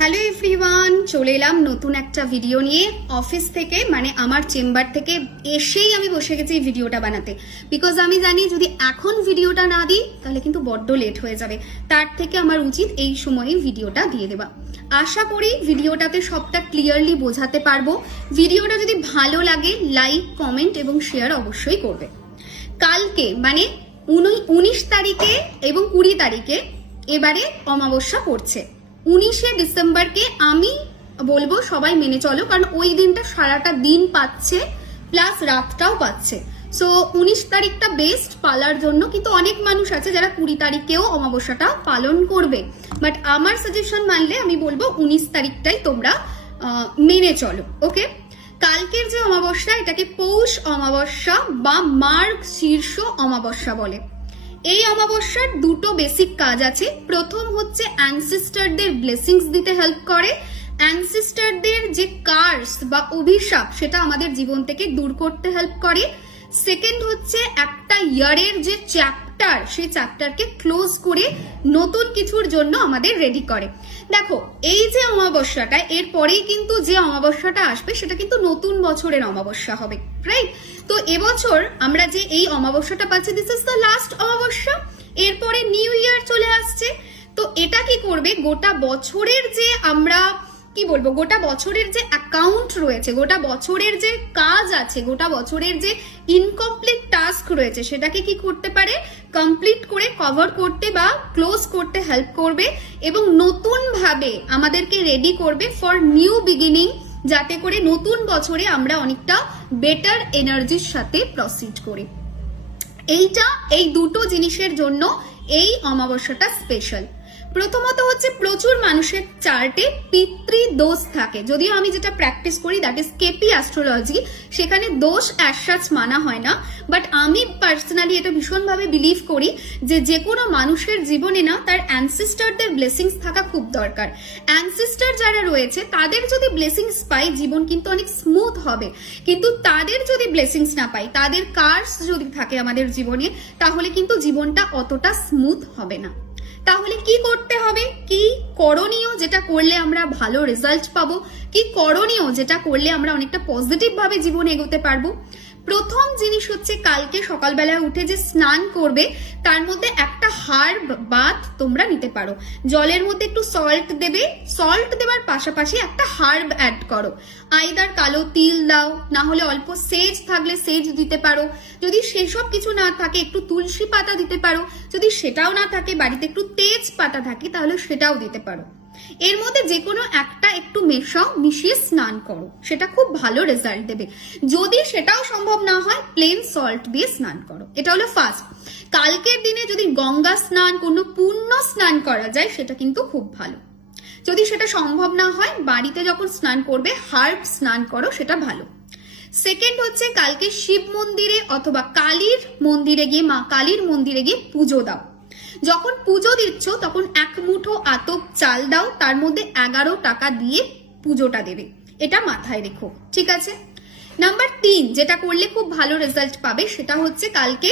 Hello everyone, চলে এলাম নতুন একটা ভিডিও নিয়ে। অফিস থেকে মানে আমার চেম্বার থেকে এসেই আমি বসে গেছি এই ভিডিওটা বানাতে, বিকজ আমি জানি যদি এখন ভিডিওটা না দিই তাহলে কিন্তু বড্ড লেট হয়ে যাবে। তার থেকে আমার উচিত এই সময়েই ভিডিওটা দিয়ে দেওয়া। আশা করি ভিডিওটাতে সবটা ক্লিয়ারলি বোঝাতে পারবো। ভিডিওটা যদি ভালো লাগে লাইক, কমেন্ট এবং শেয়ার অবশ্যই করবে। কালকে মানে 19 তারিখে এবং 20 তারিখে এবারে অমাবস্যা পড়ছে। 19শে ডিসেম্বরকে আমি বলবো সবাই মেনে চলো, কারণ ওই দিনটা সারাটা দিন পাচ্ছে প্লাস রাতটাও পাচ্ছে। সো 19 তারিখটা বেস্ট পালার জন্য, কিন্তু অনেক মানুষ আছে যারা 20 তারিখেও অমাবস্যাটা পালন করবে, বাট আমার সাজেশন মানলে আমি বলবো 19 তারিখটাই তোমরা মেনে চলো। ওকে, কালকের যে অমাবস্যা এটাকে পৌষ অমাবস্যা বা মার্গ শীর্ষ অমাবস্যা বলে। এই অমাবস্যার দুটো বেসিক কাজ আছে। প্রথম হচ্ছে অ্যানসেস্টরদের ব্লেসিংস দিতে হেল্প করে। অ্যানসেস্টরদের যে কার্স বা অভিশাপ সেটা আমাদের জীবন থেকে দূর করতে হেল্প করে। সেকেন্ড হচ্ছে একটা ইয়ারের যে চ্যাপ্টার সেই চ্যাপ্টারকে ক্লোজ করে নতুন কিছুর জন্য আমাদের রেডি করে। দেখো এই যে অমাবস্যাটা, এর পরেই কিন্তু যে অমাবস্যাটা আসবে সেটা কিন্তু নতুন বছরের অমাবস্যা হবে, রাইট? তো এবছর আমরা যে এই অমাবস্যাটা পাচ্ছি, দিস ইজ দ্য লাস্ট অমাবস্যা। এরপরে নিউ ইয়ার চলে আসছে। তো এটা কি করবে, গোটা বছরের যে আমরা কি বলবো, গোটা বছরের যে অ্যাকাউন্ট রয়েছে, গোটা বছরের যে কাজ আছে, গোটা বছরের যে ইনকমপ্লিট টাস্ক রয়েছে সেটাকে কি করতে পারে, কমপ্লিট করে কভার করতে বা ক্লোজ করতে হেল্প করবে এবং নতুন ভাবে আমাদেরকে রেডি করবে ফর নিউ বিগিনিং, যাতে করে নতুন বছরে আমরা অনেকটা বেটার এনার্জির সাথে প্রসিড করি। এই দুটো জিনিসের জন্য এই অমাবস্যাটা স্পেশাল। প্রথমত হচ্ছে প্রচুর মানুষের চার্টে পিতৃদোষ থাকে। যদিও আমি যেটা প্র্যাকটিস করি দ্যাট ইজ কেপি অ্যাস্ট্রোলজি, সেখানে দোষ অ্যাজ সাচ মানা হয় না, বাট আমি পার্সোনালি এটা ভীষণভাবে বিলিভ করি যে কোনো মানুষের জীবনে না তার অ্যানসেস্টরদের ব্লেসিংস থাকা খুব দরকার। অ্যানসেস্টর যারা রয়েছে তাদের যদি ব্লেসিংস পাই জীবন কিন্তু অনেক স্মুথ হবে, কিন্তু তাদের যদি ব্লেসিংস না পাই, তাদের কার্স যদি থাকে আমাদের জীবনে, তাহলে কিন্তু জীবনটা অতটা স্মুথ হবে না। তাহলে কি করতে হবে, কি করণীয় যেটা করলে আমরা ভালো রেজাল্ট পাবো, কি করণীয় যেটা করলে আমরা অনেকটা পজিটিভ ভাবে জীবন এগোতে পারবো? প্রথম জিনিস হচ্ছে কালকে সকালবেলায় উঠে যে স্নান করবে তার মধ্যে একটা হার্ব বাথ তোমরা নিতে পারো। জলের মধ্যে একটু সল্ট দেবে, সল্ট দেওয়ার পাশাপাশি একটা হার্ব অ্যাড করো। আইদার কালো তিল দাও, না হলে অল্প সেজ থাকলে সেজ দিতে পারো। যদি সেসব কিছু না থাকে একটু তুলসী পাতা দিতে পারো। যদি সেটাও না থাকে বাড়িতে একটু তেজ পাতা থাকে তাহলে সেটাও দিতে পারো। এর মধ্যে যে কোনো একটা একটু মেশাও, মিশিয়ে স্নান করো, সেটা খুব ভালো রেজাল্ট দেবে। যদি সেটাও সম্ভব না হয় প্লেন সল্ট দিয়ে স্নান করো। এটা হলো ফার্স্ট। কালকের দিনে যদি গঙ্গা স্নান, কোনো পূর্ণ স্নান করা যায় সেটা কিন্তু খুব ভালো। যদি সেটা সম্ভব না হয় বাড়িতে যখন স্নান করবে হার্ব স্নান করো, সেটা ভালো। সেকেন্ড হচ্ছে কালকে শিব মন্দিরে অথবা কালীর মন্দিরে গিয়ে, মা কালীর মন্দিরে গিয়ে পুজো দাও। যখন পুজো দিচ্ছ তখন 1 মুঠো আতপ চাল দাও, তার মধ্যে 11 টাকা দিয়ে পুজোটা দেবে, এটা মাথায় রেখো, ঠিক আছে? নাম্বার 3 যেটা করলে খুব ভালো রেজাল্ট পাবে সেটা হচ্ছে কালকে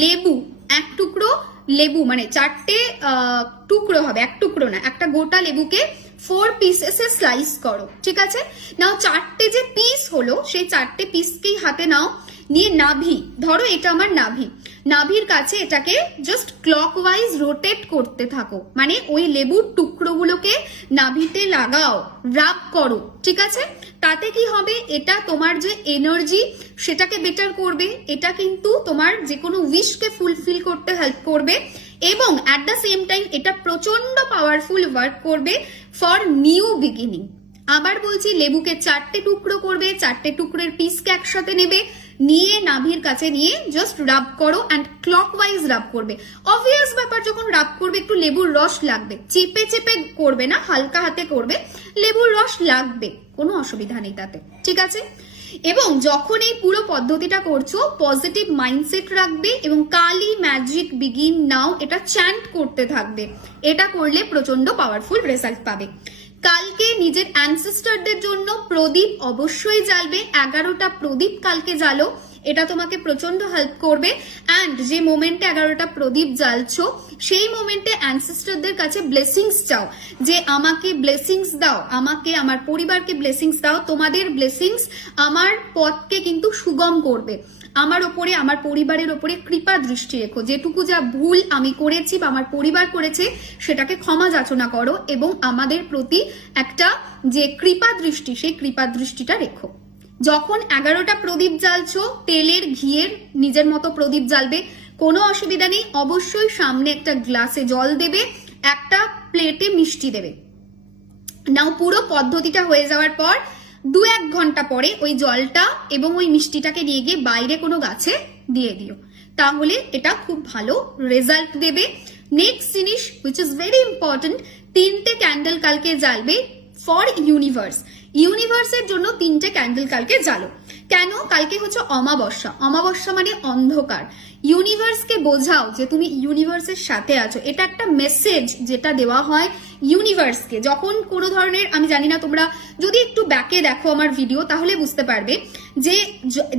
লেবু, 1 টুকরো লেবু মানে 4টে টুকরো হবে, 1 টুকরো না, একটা গোটা লেবুকে 4 পিসেসে স্লাইস করো, ঠিক আছে? নাও 4টে যে পিস হলো সেই 4টে পিসকেই হাতে নাও, নিয়ে নাভি ধরো, এটা আমার নাভি, নাভির কাছে এটাকে জাস্ট ক্লকওয়াইজ রোটেট করতে থাকো, মানে ওই লেবুর টুকরোগুলোকে নাভিতে লাগাও, রাব করো, ঠিক আছে? তাতে কি হবে, এটা তোমার যে এনার্জি সেটাকে বেটার করবে, এটা কিন্তু তোমার যে কোনো উইশকে ফুলফিল করতে হেল্প করবে এবং অ্যাট দ্য সেম টাইম এটা প্রচন্ড পাওয়ারফুল ওয়ার্ক করবে ফর নিউ বিগিনিং। আবার বলছি, লেবুকে 4টে টুকরো করবে, 4টে টুকরোর পিসকে একসাথে নেবে, নিয়ে নাভির কাছে নিয়ে জাস্ট রাব করো অ্যান্ড ক্লকওয়াইজ রাব করবে। অবভিয়াস ব্যাপার, যখন রাব করবে একটু লেবুর রস লাগবে, চেপে চেপে করবে না, হালকা হাতে করবে, লেবুর রস লাগবে, কোনো অসুবিধা নেই তাতে, ঠিক আছে? এবং যখন এই পুরো পদ্ধতিটা করছো পজিটিভ মাইন্ডসেট রাখবে এবং কালী ম্যাজিক বিগিন নাও এটা চ্যান্ট করতে থাকবে। এটা করলে প্রচন্ড পাওয়ারফুল রেজাল্ট পাবে। কালকে নিজের অ্যানসেস্টরদের জন্য প্রদীপ অবশ্যই জ্বালবে, 11টা প্রদীপ কালকে জ্বালো এটা তোমাকে প্রচন্ড হেল্প করবে। অ্যান্ড যে মোমেন্টে 11টা প্রদীপ জ্বালছো সেই মোমেন্টে অ্যানসেস্টরদের কাছে ব্লেসিংস চাও, যে আমাকে ব্লেসিংস দাও, আমাকে আমার পরিবারকে ব্লেসিংস দাও, তোমাদের ব্লেসিংস আমার পথকে কিন্তু সুগম করবে, আমার ওপরে আমার পরিবারের ওপরে কৃপা দৃষ্টি রেখো, যেটুকু যা ভুল আমি করেছি বা আমার পরিবার করেছে সেটাকে ক্ষমা যাচনা করো এবং আমাদের প্রতি একটা যে কৃপা দৃষ্টি সেই কৃপা দৃষ্টিটা রেখো। যখন 11টা প্রদীপ জ্বালছো তেলের ঘিয়ের নিজের মতো প্রদীপ জ্বালবে, কোনো অসুবিধা নেই। অবশ্যই সামনে একটা গ্লাসে জল দেবে, একটা প্লেটে মিষ্টি দেবে। নাও পুরো পদ্ধতিটা হয়ে যাওয়ার পর 2-1 ঘন্টা পরে ওই জলটা এবং ওই মিষ্টিটাকে নিয়ে গিয়ে বাইরে কোনো গাছে দিয়ে দিও, তাহলে এটা খুব ভালো রেজাল্ট দেবে। নেক্সট জিনিস হুইচ ইজ ভেরি ইম্পর্টেন্ট, 3টে ক্যান্ডেল কালকে জ্বালবে ফর ইউনিভার্স। ইউনিভার্সের জন্য 3টে ক্যান্ডেল কালকে জ্বালো। কেন? কালকে হচ্ছে অমাবস্যা, অমাবস্যা মানে অন্ধকার। ইউনিভার্সকে বোঝাও যে তুমি ইউনিভার্সের সাথে আছো, এটা একটা মেসেজ যেটা দেওয়া হয় ইউনিভার্সকে। যখন কোনো ধরনের, আমি জানি না তোমরা যদি একটু ব্যাকে দেখো আমার ভিডিও তাহলে বুঝতে পারবে যে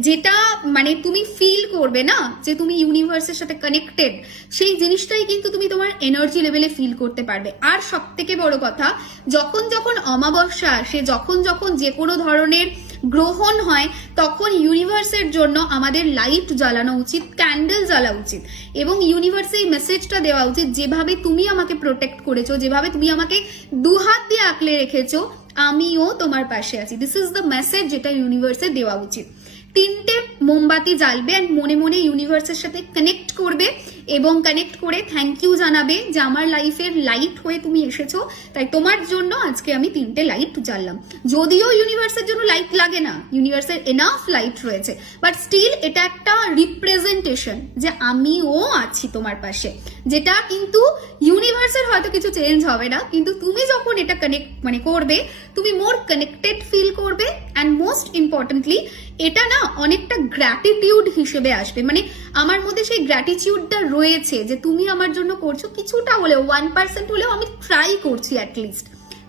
যেটা মানে তুমি ফিল করবে না যে তুমি ইউনিভার্সের সাথে কানেক্টেড, সেই জিনিসটাই কিন্তু তুমি তোমার এনার্জি লেভেলে ফিল করতে পারবে। আর সব থেকে বড় কথা, যখন যখন অমাবস্যা আসে, যখন যখন যে কোনো ধরনের গ্রহণ হয়, তখন ইউনিভার্সের জন্য আমাদের লাইট জ্বালানো উচিত, ক্যান্ডেল জ্বালা উচিত এবং ইউনিভার্সে এই মেসেজটা দেওয়া উচিত, যেভাবে তুমি আমাকে প্রোটেক্ট করেছো, যেভাবে তুমি আমাকে দুহাত দিয়ে আঁকলে রেখেছো, আমিও তোমার পাশে আছি। দিস ইজ দ্য মেসেজ যেটা ইউনিভার্সে দেওয়া উচিত। 3টে মোমবাতি জ্বালবে অ্যান্ড মনে মনে ইউনিভার্সের সাথে কানেক্ট করবে এবং কানেক্ট করে থ্যাংক ইউ জানাবে যে আমার লাইফের লাইট হয়ে তুমি এসেছো, তাই তোমার জন্য আজকে আমি 3টে লাইট জ্বাললাম। যদিও ইউনিভার্সের জন্য লাইট লাগে না, ইউনিভার্সের এনাফ লাইট রয়েছে, বাট স্টিল এটা একটা রিপ্রেজেন্টেশন যে আমিও আছি তোমার পাশে, যেটা কিন্তু ইউনিভার্সের হয়তো কিছু চেঞ্জ হবে না, কিন্তু তুমি যখন এটা কানেক্ট মানে করবে, তুমি মোর কানেক্টেড ফিল করবে। অ্যান্ড মোস্ট ইম্পর্টেন্টলি এটা না অনেকটা গ্র্যাটিটিউড হিসেবে আসবে, মানে আমার মধ্যে সেই গ্র্যাটিটিউডটা রয়েছে যে তুমি আমার জন্য করছো, কিছুটা হলেও 1% হলেও আমি ট্রাই করছি অ্যাটলিস্ট,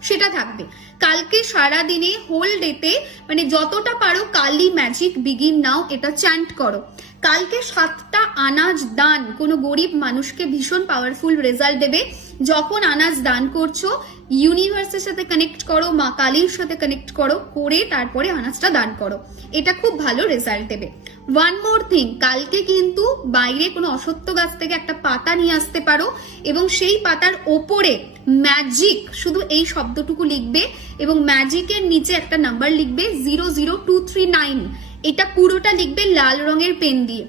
সেটা থাকবে। কালকে সারা দিনে হোল ডেতে মানে যতটা পারো কালি ম্যাজিক বিগিন নাও এটা চ্যান্ট করো। কালকে 7টা আনাজ দান কোনো গরিব মানুষকে ভীষণ পাওয়ারফুল রেজাল্ট দেবে। যখন আনাজ দান করছো ইউনিভার্সের সাথে কানেক্ট করো, মা কালীর সাথে কানেক্ট করো, করে তারপরে আনাজটা দান করো, এটা খুব ভালো রেজাল্ট দেবে। ওয়ান মোর থিং, কালকে কিন্তু বাইরে কোনো অসত্য গাছ থেকে একটা পাতা নিয়ে আসতে পারো এবং সেই পাতার ওপরে ম্যাজিক, শুধু এই শব্দটুকু লিখবে এবং ম্যাজিকের নিচে একটা নাম্বার লিখবে 00239, এটা পুরোটা লিখবে লাল রঙের পেন দিয়ে।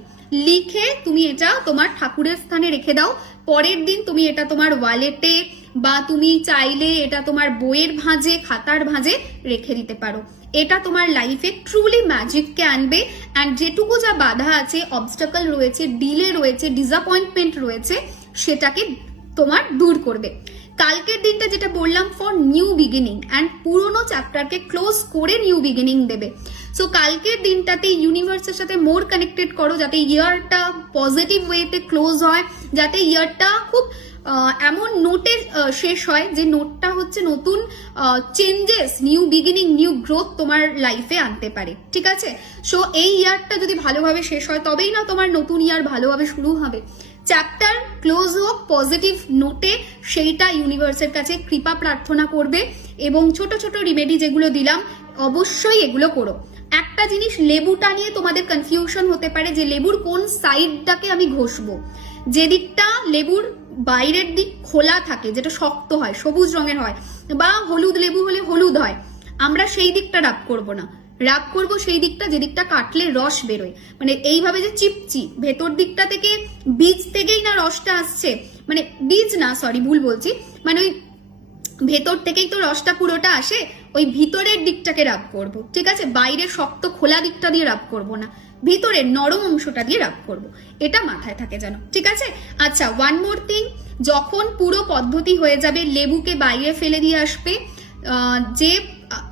লিখে তুমি এটা তোমার ঠাকুরের স্থানে রেখে দাও। পরের দিন তুমি এটা তোমার ওয়ালেটে বা তুমি চাইলে এটা তোমার বইয়ের ভাঁজে, খাতার ভাঁজে রেখে দিতে পারো। এটা তোমার লাইফে ট্রুলি ম্যাজিককে আনবে অ্যান্ড যেটুকু যা বাধা আছে, অবস্টাকল রয়েছে, ডিলে রয়েছে, ডিসঅ্যাপয়েন্টমেন্ট রয়েছে, সেটাকে তোমার দূর করবে। কালকের দিনটা যেটা বললাম ফর নিউ বিগিনিং অ্যান্ড পুরোনো চ্যাপ্টারকে ক্লোজ করে নিউ বিগিনিং দেবে। সো কালকের দিনটাতে ইউনিভার্সের সাথে মোর কানেক্টেড করো, যাতে ইয়ারটা পজিটিভ ওয়েতে ক্লোজ হয়, যাতে ইয়ারটা খুব এমন নোটে শেষ হয় যে নোটটা হচ্ছে নতুন changes, new beginning, new growth তোমার লাইফে আনতে পারে। ঠিক আছে? সো এই ইয়ারটা যদি ভালোভাবে শেষ হয় তবেই না তোমার নতুন ইয়ার ভালোভাবে শুরু হবে। চ্যাপ্টার ক্লোজ হোক পজিটিভ নোটে, সেইটা ইউনিভার্সের কাছে কৃপা প্রার্থনা করবে এবং ছোট ছোট রিমেডি যেগুলো দিলাম অবশ্যই এগুলো করো। একটা জিনিস, লেবুটা নিয়ে তোমাদের কনফিউশন হতে পারে যে লেবুর কোন সাইডটাকে আমি ঘষবো। যে দিকটা লেবুর বাইরের দিক খোলা থাকে, যেটা শক্ত হয়, সবুজ রঙের হয়, বা হলুদ লেবু হলে হলুদ হয়, আমরা সেই দিকটা রাব করব না, রাব করব সেই দিকটা যে দিকটা কাটলে রস বেরোয়, মানে এইভাবে যে চিপচি ভেতর দিকটা থেকে বীজ থেকেই না রসটা আসছে, মানে বীজ না, সরি ভুল বলছি, মানে ওই ভেতর থেকেই তো রসটা পুরোটা আসে, ওই ভিতরের দিকটাকে রাব করব। ঠিক আছে? বাইরে শক্ত খোলা দিকটা দিয়ে রাব করব না, ভিতরের নরম অংশটা দিয়ে রাব করব, এটা মাথায় থাকে যেন। ঠিক আছে? আচ্ছা, ওয়ান মোর থিং, যখন পুরো পদ্ধতি হয়ে যাবে, লেবুকে বাইরে ফেলে দিয়ে আসবে, যে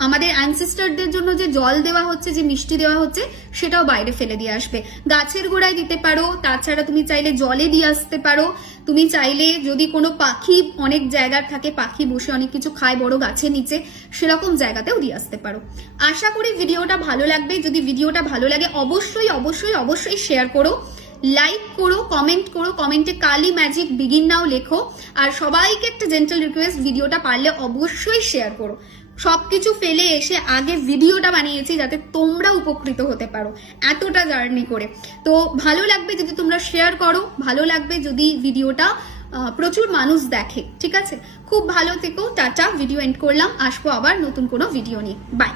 আমাদের অ্যানসেস্টারদের জন্য যে জল দেওয়া হচ্ছে, যে মিষ্টি দেওয়া হচ্ছে, সেটাও বাইরে ফেলে দিয়ে আসবে। গাছের গোড়ায় দিতে পারো, তাছাড়া তুমি চাইলে জলে দিয়ে আসতে পারো। তুমি চাইলে যদি কোনো পাখি, অনেক জায়গার থাকে পাখি বসে অনেক কিছু খায় বড় গাছের নিচে, সেরকম জায়গাতেও দিয়ে আসতে পারো। আশা করি ভিডিওটা ভালো লাগবে। যদি ভিডিওটা ভালো লাগে অবশ্যই অবশ্যই অবশ্যই শেয়ার করো, লাইক করো, কমেন্ট করো, কমেন্টে কালি ম্যাজিক বিগিন নাও লেখো। আর সবাইকে একটা জেন্টাল রিকোয়েস্ট, ভিডিওটা পারলে অবশ্যই শেয়ার করো। সবকিছু ফেলে এসে আগে ভিডিওটা বানিয়েছি যাতে তোমরা উপকৃত হতে পারো এতটা জার্নি করে। তো ভালো লাগবে যদি তোমরা শেয়ার করো, ভালো লাগবে যদি ভিডিওটা প্রচুর মানুষ দেখে। ঠিক আছে, খুব ভালো থেকো, টাটা, ভিডিও এন্ড করলাম। আসবো আবার নতুন কোনো ভিডিও নিয়ে। বাই।